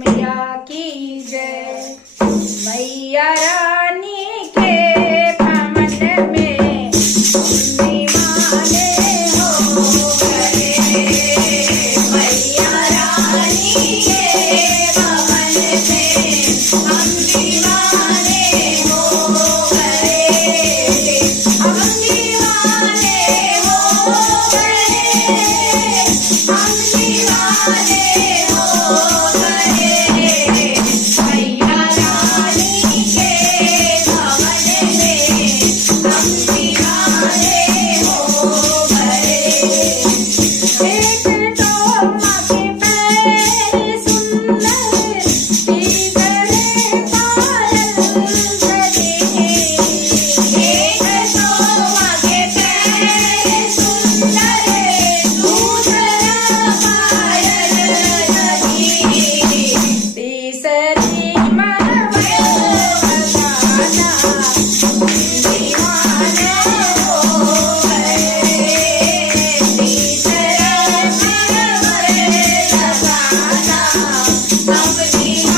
मैया की जय। मैया रानी के पवन में दीवाने हो गए। मैया रानी के पवन में हम दीवाने हो गए। हम दीवाने हो गए। हम दीवाने हो गए। मैया रानी के भवन में हम दीवाने हो गए। एक तो माँ के पैर सुंदर तीसरे पायल सजे। एक तो माँ के पैर सुंदर दूसरा पायल सजी। तीसरी मनवयो खजाना दीवाना हो गए। तीसरा मनवयो खजाना हम दीवाने